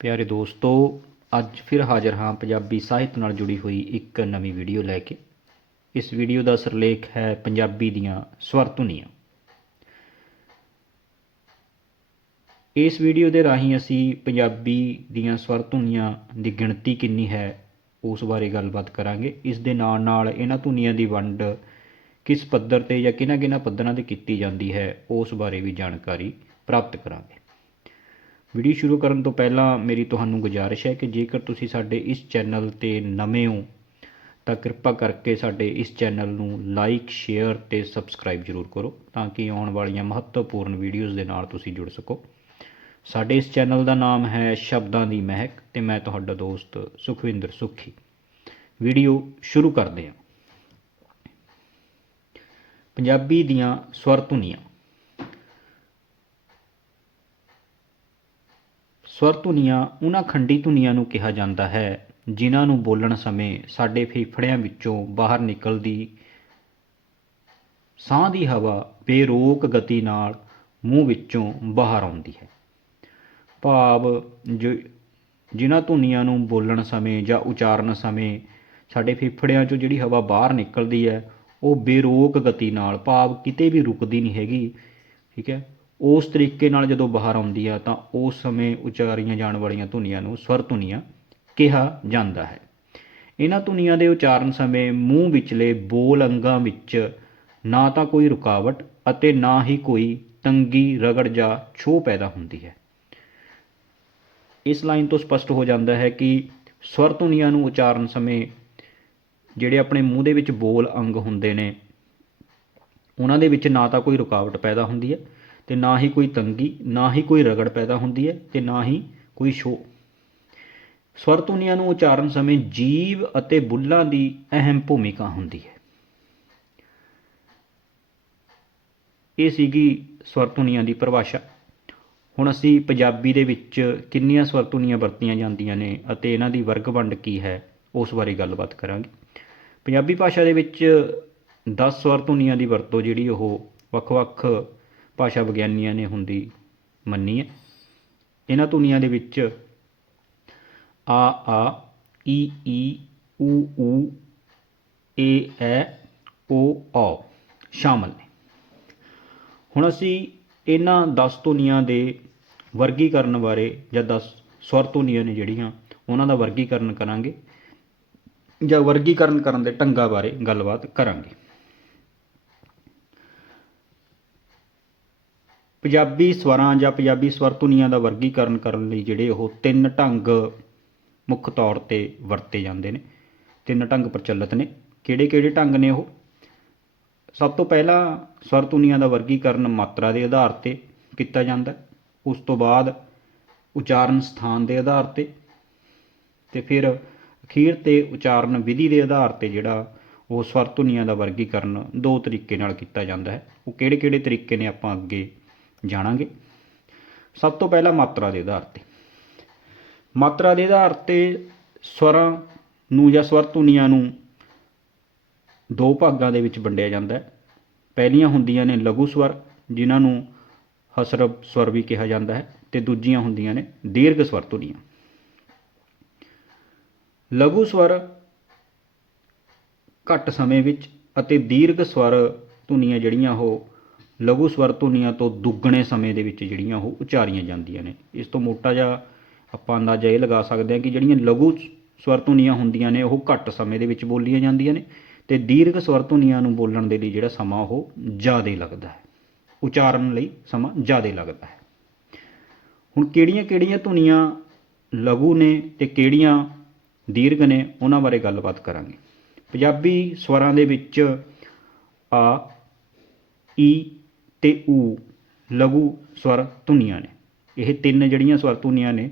ਪਿਆਰੇ ਦੋਸਤੋ, ਅੱਜ ਫਿਰ ਹਾਜ਼ਰ ਹਾਂ ਪੰਜਾਬੀ ਸਾਹਿਤ ਨਾਲ ਜੁੜੀ ਹੋਈ ਇੱਕ ਨਵੀਂ ਵੀਡੀਓ ਲੈ ਕੇ। ਇਸ ਵੀਡੀਓ ਦਾ ਸਿਰਲੇਖ ਹੈ ਪੰਜਾਬੀ ਦੀਆਂ ਸਵਰ ਧੁਨੀਆਂ ਇਸ ਵੀਡੀਓ ਦੇ ਰਾਹੀਂ ਅਸੀਂ ਪੰਜਾਬੀ ਦੀਆਂ ਸਵਰ ਧੁਨੀਆਂ ਦੀ ਗਿਣਤੀ ਕਿੰਨੀ ਹੈ, ਉਸ ਬਾਰੇ ਗੱਲਬਾਤ ਕਰਾਂਗੇ। ਇਸ ਦੇ ਨਾਲ ਨਾਲ ਇਹਨਾਂ ਧੁਨੀਆਂ ਦੀ ਵੰਡ ਕਿਸ ਪੱਧਰ ਤੇ ਜਾਂ ਕਿਹਨਾਂ ਕਿਹਨਾਂ ਪੱਧਰਾਂ ਤੇ ਕੀਤੀ ਜਾਂਦੀ ਹੈ, ਉਸ ਬਾਰੇ ਵੀ ਜਾਣਕਾਰੀ ਪ੍ਰਾਪਤ ਕਰਾਂਗੇ। ਵੀਡੀਓ ਸ਼ੁਰੂ ਕਰਨ ਤੋਂ ਪਹਿਲਾਂ ਮੇਰੀ ਤੁਹਾਨੂੰ ਗੁਜ਼ਾਰਿਸ਼ ਹੈ ਕਿ ਜੇਕਰ ਤੁਸੀਂ ਸਾਡੇ ਇਸ ਚੈਨਲ ਤੇ ਨਵੇਂ ਹੋ, ਤਾਂ ਕਿਰਪਾ ਕਰਕੇ ਸਾਡੇ ਇਸ ਚੈਨਲ ਨੂੰ ਲਾਈਕ, ਸ਼ੇਅਰ ਤੇ ਸਬਸਕ੍ਰਾਈਬ ਜ਼ਰੂਰ ਕਰੋ ਤਾਂ ਕਿ ਆਉਣ ਵਾਲੀਆਂ ਮਹੱਤਵਪੂਰਨ ਵੀਡੀਓਜ਼ ਦੇ ਨਾਲ ਤੁਸੀਂ ਜੁੜ ਸਕੋ। ਸਾਡੇ ਇਸ ਚੈਨਲ ਦਾ ਨਾਮ ਹੈ ਸ਼ਬਦਾਂ ਦੀ ਮਹਿਕ ਤੇ ਮੈਂ ਤੁਹਾਡਾ ਦੋਸਤ ਸੁਖਵਿੰਦਰ ਸੁਖੀ। ਵੀਡੀਓ ਸ਼ੁਰੂ ਕਰਦੇ ਹਾਂ। ਪੰਜਾਬੀ ਦੀਆਂ ਸਵਰ ਧੁਨੀਆਂ। ਸਵਰ ਧੁਨੀਆਂ ਉਹਨਾਂ ਖੰਡੀ ਧੁਨੀਆਂ ਨੂੰ ਕਿਹਾ ਜਾਂਦਾ ਹੈ, ਜਿਨ੍ਹਾਂ ਨੂੰ ਬੋਲਣ ਸਮੇਂ ਸਾਡੇ ਫੇਫੜਿਆਂ ਵਿੱਚੋਂ ਬਾਹਰ ਨਿਕਲਦੀ ਸਾਹ ਦੀ ਹਵਾ ਬੇਰੋਕ ਗਤੀ ਨਾਲ ਮੂੰਹ ਵਿੱਚੋਂ ਬਾਹਰ ਆਉਂਦੀ ਹੈ। ਭਾਵ ਜੋ ਜਿਨ੍ਹਾਂ ਧੁਨੀਆਂ ਨੂੰ ਬੋਲਣ ਸਮੇਂ ਜਾਂ ਉਚਾਰਨ ਸਮੇਂ ਸਾਡੇ ਫੇਫੜਿਆਂ 'ਚੋਂ ਜਿਹੜੀ ਹਵਾ ਬਾਹਰ ਨਿਕਲਦੀ ਹੈ, ਉਹ ਬੇਰੋਕ ਗਤੀ ਨਾਲ, ਭਾਵ ਕਿਤੇ ਵੀ ਰੁਕਦੀ ਨਹੀਂ ਹੈਗੀ, ਠੀਕ ਹੈ? ਉਸ ਤਰੀਕੇ ਨਾਲ ਜਦੋਂ ਬਾਹਰ ਆਉਂਦੀ ਆ ਤਾਂ ਉਸ ਸਮੇਂ ਉਚਾਰੀਆਂ ਜਾਣ ਵਾਲੀਆਂ ਧੁਨੀਆਂ ਨੂੰ ਸਵਰ ਧੁਨੀਆਂ ਕਿਹਾ ਜਾਂਦਾ ਹੈ। ਇਹਨਾਂ ਧੁਨੀਆਂ ਦੇ ਉਚਾਰਨ ਸਮੇਂ ਮੂੰਹ ਵਿਚਲੇ ਬੋਲ ਅੰਗਾਂ ਵਿੱਚ ਨਾ ਤਾਂ ਕੋਈ ਰੁਕਾਵਟ ਅਤੇ ਨਾ ਹੀ ਕੋਈ ਤੰਗੀ, ਰਗੜ ਜਾਂ ਛੋਹ ਪੈਦਾ ਹੁੰਦੀ ਹੈ। ਇਸ ਲਾਈਨ ਤੋਂ ਸਪਸ਼ਟ ਹੋ ਜਾਂਦਾ ਹੈ ਕਿ ਸਵਰ ਧੁਨੀਆਂ ਨੂੰ ਉਚਾਰਨ ਸਮੇਂ ਜਿਹੜੇ ਆਪਣੇ ਮੂੰਹ ਦੇ ਵਿੱਚ ਬੋਲ ਅੰਗ ਹੁੰਦੇ ਨੇ, ਉਹਨਾਂ ਦੇ ਵਿੱਚ ਨਾ ਤਾਂ ਕੋਈ ਰੁਕਾਵਟ ਪੈਦਾ ਹੁੰਦੀ ਹੈ ਅਤੇ ਨਾ ਹੀ ਕੋਈ ਤੰਗੀ, ਨਾ ਹੀ ਕੋਈ ਰਗੜ ਪੈਦਾ ਹੁੰਦੀ ਹੈ ਅਤੇ ਨਾ ਹੀ ਕੋਈ ਸ਼ੋਅ। ਸਵਰ ਧੁਨੀਆਂ ਨੂੰ ਉਚਾਰਨ ਸਮੇਂ ਜੀਵ ਅਤੇ ਬੁੱਲਾਂ ਦੀ ਅਹਿਮ ਭੂਮਿਕਾ ਹੁੰਦੀ ਹੈ। ਇਹ ਸੀਗੀ ਸਵਰ ਧੁਨੀਆਂ ਦੀ ਪਰਿਭਾਸ਼ਾ। ਹੁਣ ਅਸੀਂ ਪੰਜਾਬੀ ਦੇ ਵਿੱਚ ਕਿੰਨੀਆਂ ਸਵਰ ਧੁਨੀਆਂ ਵਰਤੀਆਂ ਜਾਂਦੀਆਂ ਨੇ ਅਤੇ ਇਹਨਾਂ ਦੀ ਵਰਗ ਵੰਡ ਕੀ ਹੈ, ਉਸ ਬਾਰੇ ਗੱਲਬਾਤ ਕਰਾਂਗੇ। ਪੰਜਾਬੀ ਭਾਸ਼ਾ ਦੇ ਵਿੱਚ 10 ਸਵਰ ਧੁਨੀਆਂ ਦੀ ਵਰਤੋਂ ਜਿਹੜੀ ਉਹ ਵੱਖ-ਵੱਖ ਭਾਸ਼ਾ ਵਿਗਿਆਨੀਆਂ ਨੇ ਹੁੰਦੀ ਮੰਨੀ ਹੈ। ਇਹਨਾਂ ਧੁਨੀਆਂ ਦੇ ਵਿੱਚ ਆ ਆ, ਈ ਈ ਊ ਊ ਏ, ਐ, ਓ ਔ ਸ਼ਾਮਲ ਨੇ। ਹੁਣ ਅਸੀਂ ਇਹਨਾਂ 10 ਧੁਨੀਆਂ ਦੇ ਵਰਗੀਕਰਨ ਬਾਰੇ ਜਾਂ 10 ਸਵਰ ਧੁਨੀਆਂ ਨੇ ਜਿਹੜੀਆਂ, ਉਹਨਾਂ ਦਾ ਵਰਗੀਕਰਨ ਕਰਾਂਗੇ ਜਾਂ ਵਰਗੀਕਰਨ ਕਰਨ ਦੇ ਢੰਗਾਂ ਬਾਰੇ ਗੱਲਬਾਤ ਕਰਾਂਗੇ। ਪੰਜਾਬੀ ਸਵਰਾਂ ਜਾਂ ਪੰਜਾਬੀ ਸਵਰ ਧੁਨੀਆਂ ਦਾ ਵਰਗੀਕਰਨ ਕਰਨ ਲਈ ਜਿਹੜੇ ਉਹ ਤਿੰਨ ਢੰਗ ਮੁੱਖ ਤੌਰ ਤੇ ਵਰਤੇ ਜਾਂਦੇ ਨੇ, ਤਿੰਨ ਢੰਗ ਪ੍ਰਚਲਿਤ ਨੇ। ਕਿਹੜੇ-ਕਿਹੜੇ ਢੰਗ ਨੇ ਉਹ? ਸਭ ਤੋਂ ਪਹਿਲਾਂ ਸਵਰ ਧੁਨੀਆਂ ਦਾ ਵਰਗੀਕਰਨ ਮਾਤਰਾ ਦੇ ਆਧਾਰ ਤੇ ਕੀਤਾ ਜਾਂਦਾ ਉਸ ਤੋਂ ਬਾਅਦ ਉਚਾਰਨ ਸਥਾਨ ਦੇ ਆਧਾਰ ਤੇ ਤੇ ਫਿਰ ਅਖੀਰ ਤੇ ਉਚਾਰਨ ਵਿਧੀ ਦੇ ਆਧਾਰ ਤੇ ਜਿਹੜਾ ਉਹ ਸਵਰ ਧੁਨੀਆਂ ਦਾ ਵਰਗੀਕਰਨ ਦੋ ਤਰੀਕੇ ਨਾਲ ਕੀਤਾ ਜਾਂਦਾ ਹੈ। ਉਹ ਕਿਹੜੇ-ਕਿਹੜੇ ਤਰੀਕੇ ਨੇ ਆਪਾਂ ਅੱਗੇ ਜਾਣਾਂਗੇ। ਸਭ ਤੋਂ ਪਹਿਲਾਂ ਮਾਤਰਾ ਦੇ ਆਧਾਰ ਤੇ। ਮਾਤਰਾ ਦੇ ਆਧਾਰ ਤੇ ਸਵਰਾਂ ਨੂੰ ਜਾਂ ਸਵਰ ਧੁਨੀਆਂ ਨੂੰ ਦੋ ਭਾਗਾਂ ਦੇ ਵਿੱਚ ਵੰਡਿਆ ਜਾਂਦਾ ਹੈ। ਪਹਿਲੀਆਂ ਹੁੰਦੀਆਂ ਨੇ ਲਘੂ ਸਵਰ, ਜਿਨ੍ਹਾਂ ਨੂੰ ਹਸਰਬ ਸਵਰ ਵੀ ਕਿਹਾ ਜਾਂਦਾ ਹੈ, ਤੇ ਦੂਜੀਆਂ ਹੁੰਦੀਆਂ ਨੇ ਦੀਰਘ ਸਵਰ ਧੁਨੀਆਂ। ਲਘੂ ਸਵਰ ਘੱਟ ਸਮੇਂ ਵਿੱਚ ਅਤੇ ਦੀਰਘ ਸਵਰ ਧੁਨੀਆਂ ਜਿਹੜੀਆਂ ਉਹ ਲਘੂ ਸਵਰ ਧੁਨੀਆਂ ਤੋਂ ਦੁੱਗਣੇ ਸਮੇਂ ਦੇ ਵਿੱਚ ਜਿਹੜੀਆਂ ਉਹ ਉਚਾਰੀਆਂ ਜਾਂਦੀਆਂ ਨੇ। ਇਸ ਤੋਂ ਮੋਟਾ ਜਿਹਾ ਆਪਾਂ ਅੰਦਾਜ਼ਾ ਇਹ ਲਗਾ ਸਕਦੇ ਹਾਂ ਕਿ ਜਿਹੜੀਆਂ ਲਘੂ ਸਵਰ ਧੁਨੀਆਂ ਹੁੰਦੀਆਂ ਨੇ, ਉਹ ਘੱਟ ਸਮੇਂ ਦੇ ਵਿੱਚ ਬੋਲੀਆਂ ਜਾਂਦੀਆਂ ਨੇ ਤੇ ਦੀਰਘ ਸਵਰ ਧੁਨੀਆਂ ਨੂੰ ਬੋਲਣ ਦੇ ਲਈ ਜਿਹੜਾ ਸਮਾਂ ਉਹ ਜ਼ਿਆਦਾ ਲੱਗਦਾ ਹੈ। ਉਚਾਰਨ ਲਈ ਸਮਾਂ ਜ਼ਿਆਦਾ ਲੱਗਦਾ ਹੈ। ਹੁਣ ਕਿਹੜੀਆਂ-ਕਿਹੜੀਆਂ ਧੁਨੀਆਂ ਲਘੂ ਨੇ ਤੇ ਕਿਹੜੀਆਂ ਦੀਰਘ ਨੇ, ਉਹਨਾਂ ਬਾਰੇ ਗੱਲਬਾਤ ਕਰਾਂਗੇ। ਪੰਜਾਬੀ ਸਵਰਾਂ ਦੇ ਵਿੱਚ ਆ, ਈ ਅਤੇ ਊ, ਲਘੂ ਸਵਰ ਧੁਨੀਆਂ ਨੇ। ਇਹ ਤਿੰਨ ਜਿਹੜੀਆਂ ਸਵਰ ਧੁਨੀਆਂ ਨੇ,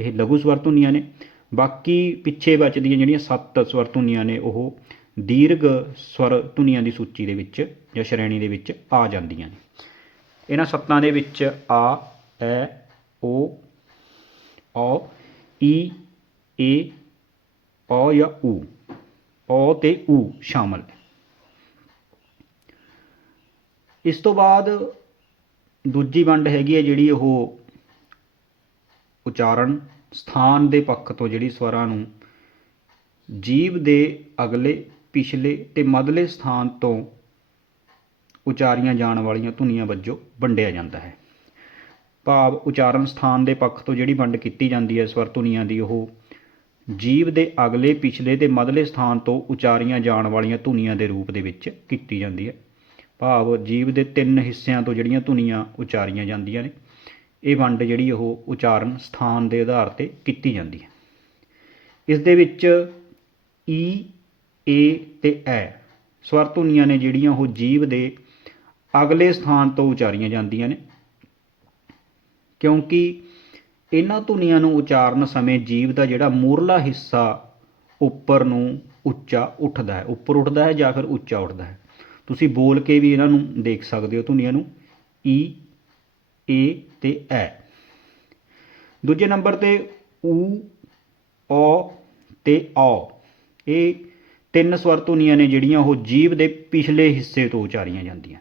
ਇਹ ਲਘੂ ਸਵਰ ਧੁਨੀਆਂ ਨੇ। ਬਾਕੀ ਪਿੱਛੇ ਬਚਦੀਆਂ ਜਿਹੜੀਆਂ ਸੱਤ ਸਵਰ ਧੁਨੀਆਂ ਨੇ, ਉਹ ਦੀਰਘ ਸਵਰ ਧੁਨੀਆਂ ਦੀ ਸੂਚੀ ਦੇ ਵਿੱਚ ਜਾਂ ਸ਼੍ਰੇਣੀ ਦੇ ਵਿੱਚ ਆ ਜਾਂਦੀਆਂ ਨੇ। ਇਹਨਾਂ ਸੱਤਾਂ ਦੇ ਵਿੱਚ ਆ, ਐ, ਓ, ਔ, ਈ, ਏ, ਔ ਜਾਂ ਊ। ਔ ਤੇ ਊ ਸ਼ਾਮਲ ਨੇ। ਇਸ ਤੋਂ ਬਾਅਦ ਦੂਜੀ ਵੰਡ ਹੈਗੀ ਹੈ ਜਿਹੜੀ ਉਹ ਉਚਾਰਨ, ਸਥਾਨ ਦੇ ਪੱਖ ਤੋਂ ਜਿਹੜੀ ਸਵਰਾਂ ਨੂੰ ਜੀਵ ਦੇ ਅਗਲੇ, ਪਿਛਲੇ ਤੇ ਮਧਲੇ ਸਥਾਨ ਤੋਂ ਉਚਾਰੀਆਂ ਜਾਣ ਵਾਲੀਆਂ ਧੁਨੀਆਂ ਵਜੋਂ ਵੰਡਿਆ ਜਾਂਦਾ ਹੈ। ਭਾਵ ਉਚਾਰਨ ਸਥਾਨ ਦੇ ਪੱਖ ਤੋਂ ਜਿਹੜੀ ਵੰਡ ਕੀਤੀ ਜਾਂਦੀ ਹੈ ਸਵਰ ਧੁਨੀਆਂ ਦੀ, ਉਹ ਜੀਵ ਦੇ ਅਗਲੇ, ਪਿਛਲੇ ਤੇ ਮਧਲੇ ਸਥਾਨ ਤੋਂ ਉਚਾਰੀਆਂ ਜਾਣ ਵਾਲੀਆਂ ਧੁਨੀਆਂ ਦੇ ਰੂਪ ਦੇ ਵਿੱਚ ਕੀਤੀ ਜਾਂਦੀ ਹੈ। ਭਾਵ ਜੀਭ ਦੇ ਤਿੰਨ ਹਿੱਸਿਆਂ ਤੋਂ ਜਿਹੜੀਆਂ ਧੁਨੀਆਂ ਉਚਾਰੀਆਂ ਜਾਂਦੀਆਂ ਨੇ, ਇਹ ਵੰਡ ਜਿਹੜੀ ਉਹ ਉਚਾਰਨ ਸਥਾਨ ਦੇ ਆਧਾਰ ਤੇ ਕੀਤੀ ਜਾਂਦੀ ਹੈ। ਇਸ ਦੇ ਵਿੱਚ e, ਈ ਏ ਤੇ ਐ ਸਵਰ ਧੁਨੀਆਂ ਨੇ ਜਿਹੜੀਆਂ ਉਹ ਜੀਭ ਦੇ ਅਗਲੇ ਸਥਾਨ ਤੋਂ ਉਚਾਰੀਆਂ ਜਾਂਦੀਆਂ ਨੇ, ਕਿਉਂਕਿ ਇਹਨਾਂ ਧੁਨੀਆਂ ਨੂੰ ਉਚਾਰਨ ਸਮੇਂ ਜੀਵ ਦਾ ਜਿਹੜਾ ਮੂਰਲਾ ਹਿੱਸਾ ਉੱਪਰ ਨੂੰ ਉੱਚਾ ਉੱਠਦਾ ਹੈ, ਉੱਪਰ ਉੱਠਦਾ ਹੈ ਜਾਂ ਫਿਰ ਉੱਚਾ ਉੱਠਦਾ ਹੈ। ਤੁਸੀਂ ਬੋਲ ਕੇ ਵੀ ਇਹਨਾਂ ਨੂੰ ਦੇਖ ਸਕਦੇ ਹੋ ਧੁਨੀਆਂ ਨੂੰ, ਈ, ਏ ਤੇ ਐ। ਦੂਜੇ ਨੰਬਰ ਤੇ ਊ ਔ ਤੇ ਔ ਇਹ ਤਿੰਨ ਸਵਰ ਧੁਨੀਆਂ ਨੇ ਜਿਹੜੀਆਂ ਉਹ ਜੀਭ ਦੇ ਪਿਛਲੇ ਹਿੱਸੇ ਤੋਂ ਉਚਾਰੀਆਂ ਜਾਂਦੀਆਂ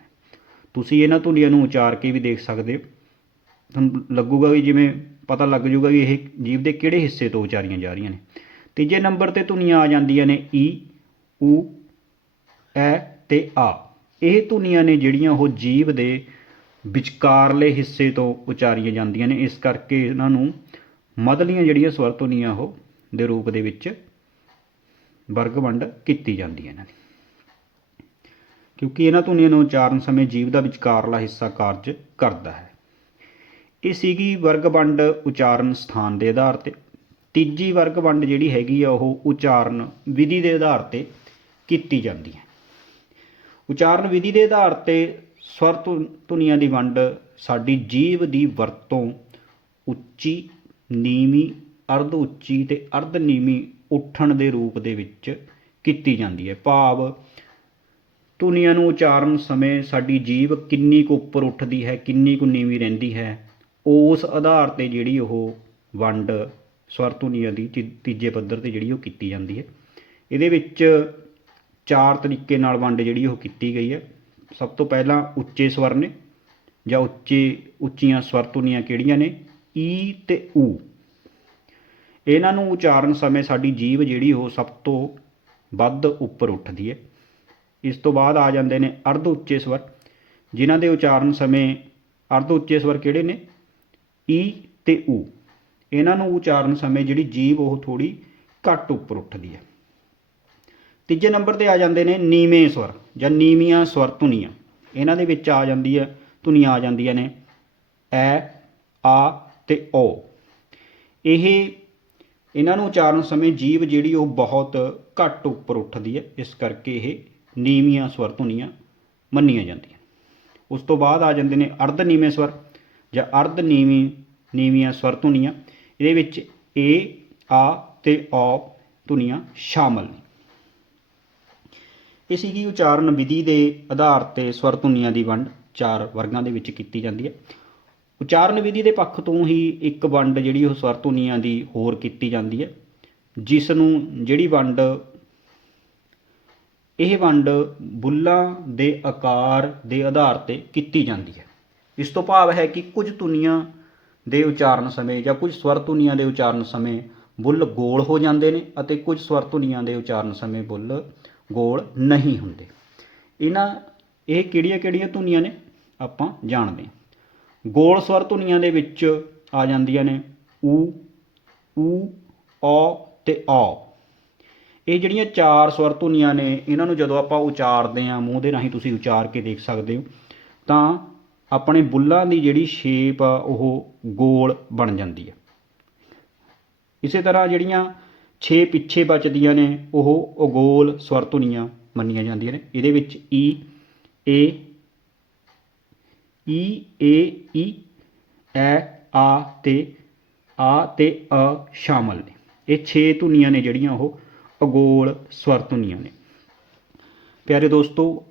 ਤੁਸੀਂ ਇਹਨਾਂ ਧੁਨੀਆਂ ਨੂੰ ਉਚਾਰ ਕੇ ਵੀ ਦੇਖ ਸਕਦੇ ਹੋ। ਤੁਹਾਨੂੰ ਲੱਗੂਗਾ ਵੀ ਜਿਵੇਂ ਪਤਾ ਲੱਗ ਜੂਗਾ ਵੀ ਇਹ ਜੀਭ ਦੇ ਕਿਹੜੇ ਹਿੱਸੇ ਤੋਂ ਉਚਾਰੀਆਂ ਜਾ ਰਹੀਆਂ ਨੇ। ਤੀਜੇ ਨੰਬਰ ਤੇ ਧੁਨੀਆਂ ਆ ਜਾਂਦੀਆਂ ਨੇ ਈ, ਊ, ਐ ਤੇ ਆ। ਇਹ ਧੁਨੀਆਂ ਨੇ ਜਿਹੜੀਆਂ ਉਹ ਜੀਵ ਦੇ ਵਿਚਕਾਰਲੇ ਹਿੱਸੇ ਤੋਂ ਉਚਾਰੀਆਂ ਜਾਂਦੀਆਂ ਨੇ। ਇਸ ਕਰਕੇ ਇਹਨਾਂ ਨੂੰ ਮੱਧਲੀਆਂ ਜਿਹੜੀਆਂ ਸਵਰ ਧੁਨੀਆਂ ਉਹ ਦੇ ਰੂਪ ਦੇ ਵਿੱਚ ਵਰਗ ਵੰਡ ਕੀਤੀ ਜਾਂਦੀ ਹੈ ਇਹਨਾਂ ਦੀ ਕਿਉਂਕਿ ਇਹਨਾਂ ਧੁਨੀਆਂ ਨੂੰ ਉਚਾਰਨ ਸਮੇਂ ਜੀਵ ਦਾ ਵਿਚਕਾਰਲਾ ਹਿੱਸਾ ਕਾਰਜ ਕਰਦਾ ਹੈ। ਇਹ ਸੀਗੀ ਵਰਗ ਵੰਡ ਉਚਾਰਨ ਸਥਾਨ ਦੇ ਆਧਾਰ ਤੇ। ਤੀਜੀ ਵਰਗ ਵੰਡ ਜਿਹੜੀ ਹੈਗੀ ਆ ਉਹ ਉਚਾਰਨ ਵਿਧੀ ਦੇ ਆਧਾਰ ਤੇ ਕੀਤੀ ਜਾਂਦੀ ਹੈ। ਉਚਾਰਨ ਵਿਧੀ ਦੇ ਆਧਾਰ ਤੇ ਸਵਰ ਧੁ- ਧੁਨੀਆਂ ਦੀ ਵੰਡ ਸਾਡੀ ਜੀਭ ਦੀ ਵਰਤੋਂ ਉੱਚੀ, ਨੀਵੀਂ, ਅਰਧ ਉੱਚੀ ਤੇ ਅਰਧ ਨੀਵੀਂ ਉੱਠਣ ਦੇ ਰੂਪ ਦੇ ਵਿੱਚ ਕੀਤੀ ਜਾਂਦੀ ਹੈ। ਭਾਵ ਧੁਨੀਆਂ ਨੂੰ ਉਚਾਰਨ ਸਮੇਂ ਸਾਡੀ ਜੀਭ ਕਿੰਨੀ ਕੁ ਉੱਪਰ ਉੱਠਦੀ ਹੈ, ਕਿੰਨੀ ਕੁ ਨੀਵੀਂ ਰਹਿੰਦੀ ਹੈ, ਉਸ ਆਧਾਰ ਤੇ ਜਿਹੜੀ ਉਹ ਵੰਡ ਸਵਰ ਧੁਨੀਆਂ ਦੀ ਤੀ- ਤੀਜੇ ਪੱਧਰ ਤੇ ਜਿਹੜੀ ਉਹ ਕੀਤੀ ਜਾਂਦੀ ਹੈ। ਇਹਦੇ ਵਿੱਚ ਚਾਰ ਤਰੀਕੇ ਨਾਲ ਵੰਡ ਜਿਹੜੀ ਉਹ ਕੀਤੀ ਗਈ ਹੈ। ਸਭ ਤੋਂ ਪਹਿਲਾਂ ਉੱਚੇ ਸਵਰ ਨੇ ਜਾਂ ਉੱਚੇ, ਉੱਚੀਆਂ ਸਵਰ ਧੁਨੀਆਂ ਕਿਹੜੀਆਂ ਨੇ? ਈ ਤੇ ਊ। ਇਹਨਾਂ ਨੂੰ ਉਚਾਰਨ ਸਮੇਂ ਸਾਡੀ ਜੀਭ ਜਿਹੜੀ ਉਹ ਸਭ ਤੋਂ ਵੱਧ ਉੱਪਰ ਉੱਠਦੀ ਹੈ। ਇਸ ਤੋਂ ਬਾਅਦ ਆ ਜਾਂਦੇ ਨੇ ਅਰਧ ਉੱਚੇ ਸਵਰ, ਜਿਨ੍ਹਾਂ ਦੇ ਉਚਾਰਨ ਸਮੇਂ ਅਰਧ ਉੱਚੇ ਸਵਰ ਕਿਹੜੇ ਨੇ? ਈ ਤੇ ਊ। ਇਹਨਾਂ ਨੂੰ ਉਚਾਰਨ ਸਮੇਂ ਜਿਹੜੀ ਜੀਭ ਉਹ ਥੋੜੀ ਘੱਟ ਉੱਪਰ ਉੱਠਦੀ ਹੈ। ਤੀਜੇ ਨੰਬਰ ਤੇ ਆ ਜਾਂਦੇ ਨੇ ਨੀਵੇਂ ਸਵਰ ਜਾਂ ਨੀਵੀਆਂ ਸਵਰ ਧੁਨੀਆਂ। ਇਹਨਾਂ ਦੇ ਵਿੱਚ ਆ ਜਾਂਦੀ ਹੈ, ਧੁਨੀਆਂ ਆ ਜਾਂਦੀਆਂ ਨੇ, ਐ, ਆ ਤੇ ਓ। ਇਹ ਇਹਨਾਂ ਨੂੰ ਉਚਾਰਨ ਸਮੇਂ ਜੀਵ ਜਿਹੜੀ ਉਹ ਬਹੁਤ ਘੱਟ ਉੱਪਰ ਉੱਠਦੀ ਹੈ, ਇਸ ਕਰਕੇ ਇਹ ਨੀਵੀਆਂ ਸਵਰ ਧੁਨੀਆਂ ਮੰਨੀਆਂ ਜਾਂਦੀਆਂ। ਉਸ ਤੋਂ ਬਾਅਦ ਆ ਜਾਂਦੇ ਨੇ ਅਰਧ ਨੀਵੇਂ ਸਵਰ ਜਾਂ ਅਰਧ ਨੀਵੀਂ, ਨੀਵੀਆਂ ਸਵਰ ਧੁਨੀਆਂ। ਇਹਦੇ ਵਿੱਚ ਏ, ਆ ਤੇ ਔ ਧੁਨੀਆਂ ਸ਼ਾਮਲ ਨੇ। ਇਹ ਸੀਗੀ ਉਚਾਰਨ ਵਿਧੀ ਦੇ ਆਧਾਰ ਤੇ ਸਵਰ ਧੁਨੀਆਂ ਦੀ ਵੰਡ ਚਾਰ ਵਰਗਾਂ ਦੇ ਵਿੱਚ ਕੀਤੀ ਜਾਂਦੀ ਹੈ। ਉਚਾਰਨ ਵਿਧੀ ਦੇ ਪੱਖ ਤੋਂ ਹੀ ਇੱਕ ਵੰਡ ਜਿਹੜੀ ਉਹ ਸਵਰ ਧੁਨੀਆਂ ਦੀ ਹੋਰ ਕੀਤੀ ਜਾਂਦੀ ਹੈ। ਜਿਸ ਨੂੰ ਜਿਹੜੀ ਵੰਡ, ਇਹ ਵੰਡ ਬੁੱਲਾਂ ਦੇ ਆਕਾਰ ਦੇ ਆਧਾਰ ਤੇ ਕੀਤੀ ਜਾਂਦੀ ਹੈ। ਇਸ ਤੋਂ ਭਾਵ ਹੈ ਕਿ ਕੁਝ ਧੁਨੀਆਂ ਦੇ ਉਚਾਰਨ ਸਮੇਂ ਜਾਂ ਕੁਝ ਸਵਰ ਧੁਨੀਆਂ ਦੇ ਉਚਾਰਨ ਸਮੇਂ ਬੁੱਲ ਗੋਲ ਹੋ ਜਾਂਦੇ ਨੇ ਅਤੇ ਕੁਝ ਸਵਰ ਧੁਨੀਆਂ ਦੇ ਉਚਾਰਨ ਸਮੇਂ ਬੁੱਲ ਗੋਲ ਨਹੀਂ ਹੁੰਦੇ। ਇਹਨਾਂ ਇਹ ਕਿਹੜੀਆਂ-ਕਿਹੜੀਆਂ ਧੁਨੀਆਂ ਨੇ? ਆਪਾਂ ਜਾਣਦੇ ਹਾਂ। ਗੋਲ ਸਵਰ ਧੁਨੀਆਂ ਦੇ ਵਿੱਚ ਆ ਜਾਂਦੀਆਂ ਨੇ ਊ ਊ ਔ ਤੇ ਔ ਇਹ ਜਿਹੜੀਆਂ ਚਾਰ ਸਵਰ ਧੁਨੀਆਂ ਨੇ, ਇਹਨਾਂ ਨੂੰ ਜਦੋਂ ਆਪਾਂ ਉਚਾਰਦੇ ਹਾਂ, ਮੂੰਹ ਦੇ ਰਾਹੀਂ ਤੁਸੀਂ ਉਚਾਰ ਕੇ ਦੇਖ ਸਕਦੇ ਹੋ, ਤਾਂ ਆਪਣੇ ਬੁੱਲਾਂ ਦੀ ਜਿਹੜੀ ਸ਼ੇਪ ਆ, ਉਹ ਗੋਲ ਬਣ ਜਾਂਦੀ ਹੈ ਇਸੇ ਤਰ੍ਹਾਂ ਜਿਹੜੀਆਂ ਛੇ ਪਿੱਛੇ ਬਚਦੀਆਂ ਨੇ, ਉਹ ਅਗੋਲ ਸਵਰ ਧੁਨੀਆਂ ਮੰਨੀਆਂ ਜਾਂਦੀਆਂ ਨੇ। ਇਹਦੇ ਵਿੱਚ ਈ ਏ ਈ ਏ ਈ ਐ, ਆ ਤੇ ਆ ਤੇ ਅ ਸ਼ਾਮਲ ਨੇ। ਇਹ ਛੇ ਧੁਨੀਆਂ ਨੇ ਜਿਹੜੀਆਂ ਉਹ ਅਗੋਲ ਸਵਰ ਧੁਨੀਆਂ ਨੇ। ਪਿਆਰੇ ਦੋਸਤੋ,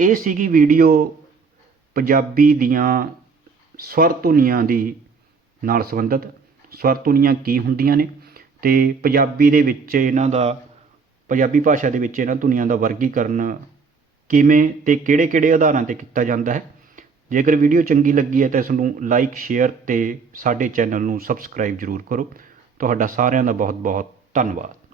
ਇਹ ਸੀਗੀ ਵੀਡੀਓ ਪੰਜਾਬੀ ਦੀਆਂ ਸਵਰ ਧੁਨੀਆਂ ਦੀ ਨਾਲ ਸੰਬੰਧਿਤ। ਸਵਰ ਧੁਨੀਆਂ ਕੀ ਹੁੰਦੀਆਂ ਨੇ? ਅਤੇ ਪੰਜਾਬੀ ਦੇ ਵਿੱਚ ਇਹਨਾਂ ਦਾ, ਪੰਜਾਬੀ ਭਾਸ਼ਾ ਦੇ ਵਿੱਚ ਇਹਨਾਂ ਧੁਨੀਆਂ ਦਾ ਵਰਗੀਕਰਨ ਕਿਵੇਂ ਅਤੇ ਕਿਹੜੇ-ਕਿਹੜੇ ਆਧਾਰਾਂ ਤੇ ਕੀਤਾ ਜਾਂਦਾ ਹੈ? ਜੇਕਰ ਵੀਡੀਓ ਚੰਗੀ ਲੱਗੀ ਹੈ ਤਾਂ ਇਸ ਨੂੰ ਲਾਈਕ, ਸ਼ੇਅਰ ਅਤੇ ਸਾਡੇ ਚੈਨਲ ਨੂੰ ਸਬਸਕ੍ਰਾਈਬ ਜ਼ਰੂਰ ਕਰੋ। ਤੁਹਾਡਾ ਸਾਰਿਆਂ ਦਾ ਬਹੁਤ ਬਹੁਤ ਧੰਨਵਾਦ।